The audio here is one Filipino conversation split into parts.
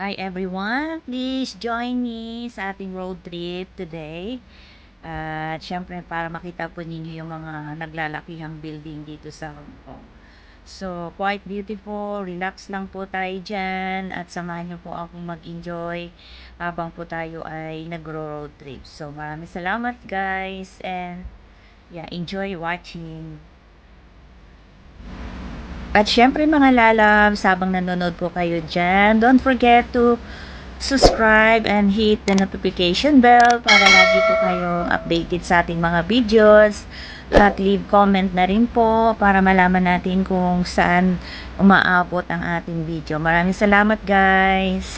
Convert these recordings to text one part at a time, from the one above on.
Hi everyone! Please join me sa ating road trip today. At syempre para makita po ninyo yung mga naglalakihang building dito sa Hong Kong. So, quite beautiful. Relax lang po tayo dyan at samahan niyo po akong mag-enjoy habang po tayo ay nagro-road trip. So, maraming salamat guys and yeah, enjoy watching. At syempre mga lalabs, habang nanonood po kayo dyan, don't forget to subscribe and hit the notification bell para lagi po kayong updated sa ating mga videos. At leave comment na rin po para malaman natin kung saan umaabot ang ating video. Maraming salamat guys!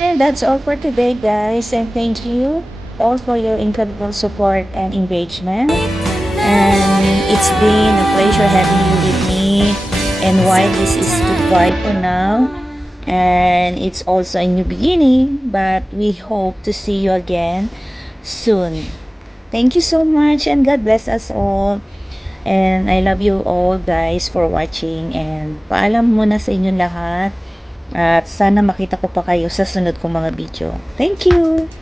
And that's all for today, guys. And thank you all for your incredible support and engagement. And it's been a pleasure having you with me. And why this is goodbye for now. And it's also a new beginning, but we hope to see you again soon. Thank you so much, and God bless us all. And I love you all guys for watching. And paalam muna sa inyong lahat. At sana makita ko pa kayo sa sunod kong mga video. Thank you!